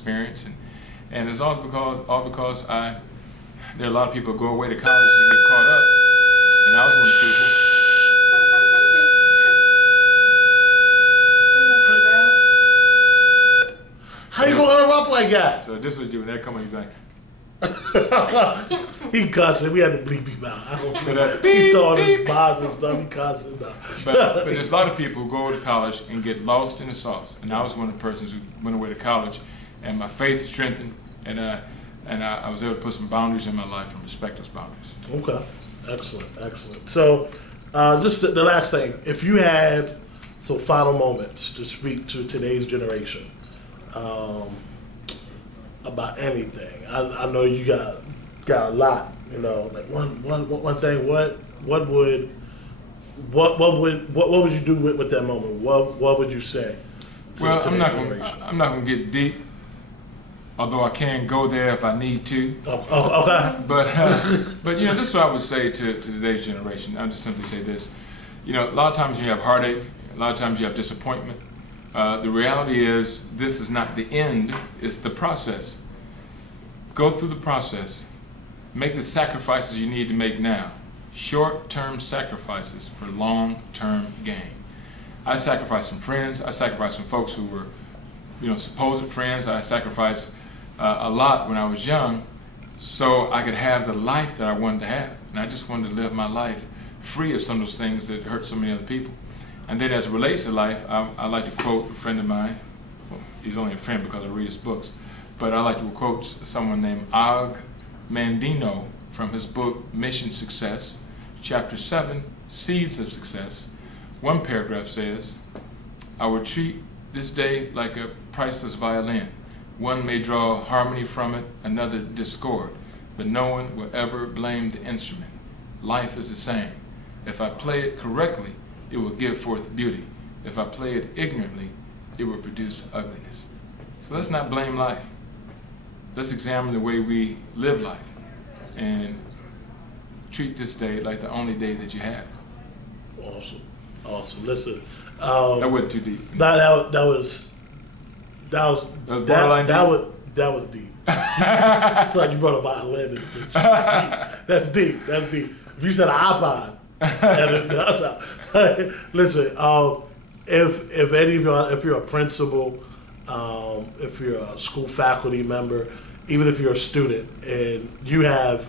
experience, and it's all because there are a lot of people who go away to college and get caught up, and I was one of the people. How you gonna interrupt like that? So this is what you when that come on, you like. He cussing. We had to bleep him out. I don't But, he told his boss and stuff. He cussing. But there's a lot of people who go to college and get lost in the sauce, and I was one of the persons who went away to college, and my faith strengthened, and I was able to put some boundaries in my life and respect those boundaries. Okay, excellent. So, just the last thing, if you had some final moments to speak to today's generation about anything, I know you got a lot. You know, like one thing. What would you do with that moment? What would you say? Well, I'm not gonna get deep, although I can go there if I need to. Oh, okay. But you know, this is what I would say to today's generation. I'll just simply say this. You know, a lot of times you have heartache. A lot of times you have disappointment. The reality is, this is not the end. It's the process. Go through the process. Make the sacrifices you need to make now. Short-term sacrifices for long-term gain. I sacrificed some friends. I sacrificed some folks who were, you know, supposed friends. I sacrificed a lot when I was young so I could have the life that I wanted to have. And I just wanted to live my life free of some of those things that hurt so many other people. And then as it relates to life, I like to quote a friend of mine. Well, he's only a friend because I read his books. But I like to quote someone named Og Mandino from his book, Mission Success, Chapter 7, Seeds of Success. One paragraph says, I will treat this day like a priceless violin. One may draw harmony from it, another discord, but no one will ever blame the instrument. Life is the same. If I play it correctly, it will give forth beauty. If I play it ignorantly, it will produce ugliness. So let's not blame life. Let's examine the way we live life and treat this day like the only day that you have. Awesome. Listen, that wasn't too deep. That was deep. It's like you brought a violin in the picture. That's deep. If you said an iPod, listen. If any of y'all, if you're a principal, if you're a school faculty member, even if you're a student, and you have,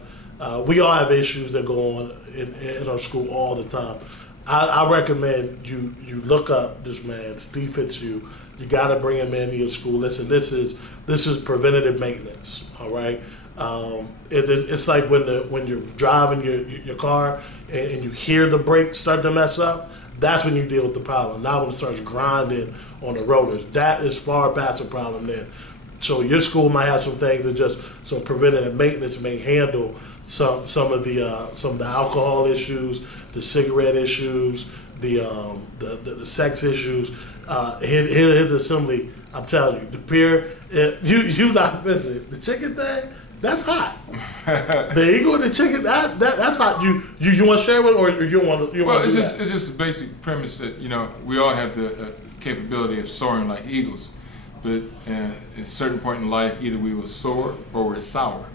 we all have issues that go on in our school all the time. I recommend you look up this man, Steve Fitzhugh. You got to bring him into your school. Listen, this is preventative maintenance. All right, it's like when you're driving your car and you hear the brakes start to mess up. That's when you deal with the problem. Now when it starts grinding on the rotors, that is far past a problem then. So your school might have some things that just some preventative maintenance may handle some of the alcohol issues, the cigarette issues, the sex issues. His assembly, I'm telling you, the peer, you not missing the chicken thing. That's hot. The eagle and the chicken, that's hot. You want to share it, or you want to? Well, it's just a basic premise that, you know, we all have the capability of soaring like eagles, but at a certain point in life, either we will soar or we're sour.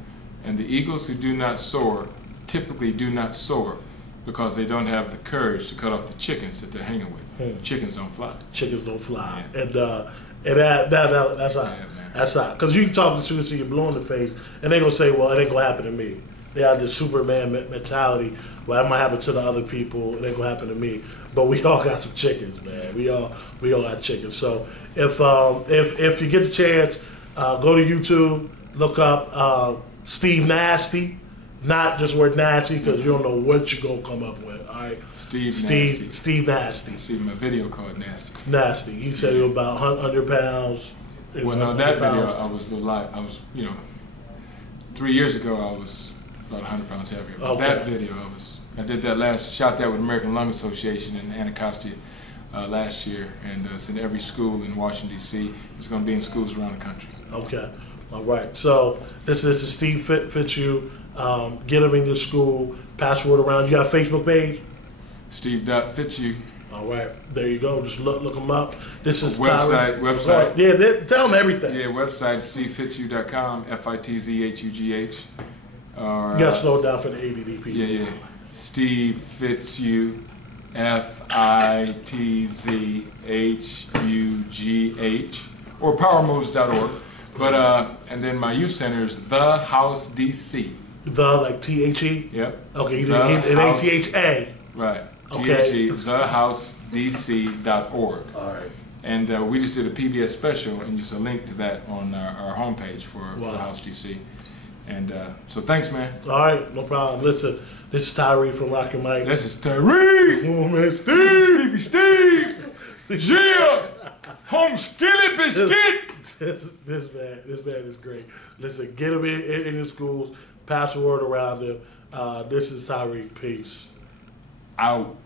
And the eagles who do not soar typically do not soar because they don't have the courage to cut off the chickens that they're hanging with. Chickens don't fly. Chickens don't fly, yeah. and that's hot. Yeah, that's hot. Because you can talk to students till you're blue in the face, and they gonna say, "Well, it ain't gonna happen to me." They have this Superman mentality. Well, that might happen to the other people. It ain't gonna happen to me. But we all got some chickens, man. We all got chickens. So if you get the chance, go to YouTube, look up Steve Nasty, not just word nasty, because you don't know what you're gonna come up with. All right, Steve Nasty. See my video called Nasty. Nasty. He said he was about 100 pounds. Well, no, that video I was a little light. I was, 3 years ago I was about 100 pounds heavier. Okay. That video I did that shot that with American Lung Association in Anacostia last year, and it's in every school in Washington D.C. It's going to be in schools around the country. Okay, all right. So this is Steve Fitzhugh. Get him in your school. Pass word around. You got a Facebook page? Steve.Fitzhugh. All right, there you go. Just look them up. This is website. Yeah, tell them everything. Yeah, website stevefitzhugh.com, Fitzhugh. Or, you got to slow down for the ADD people. Yeah. Steve Fitzhugh, FITZHUGH, or powermoves.org. But and then my youth center is The House DC. The like THE. Yep. Okay, it ain't THA. Right. Okay. THE, thehousedc.org. All right. And we just did a PBS special, and just a link to that on our homepage for The House DC. And so thanks, man. All right, no problem. Listen, this is Tyree from Rock and Mike. This is Tyree. Oh, man, Steve. This is Steve. Yeah. Home skillet biscuit. This man is great. Listen, get him in your schools. Pass the word around him. This is Tyree. Peace. Out.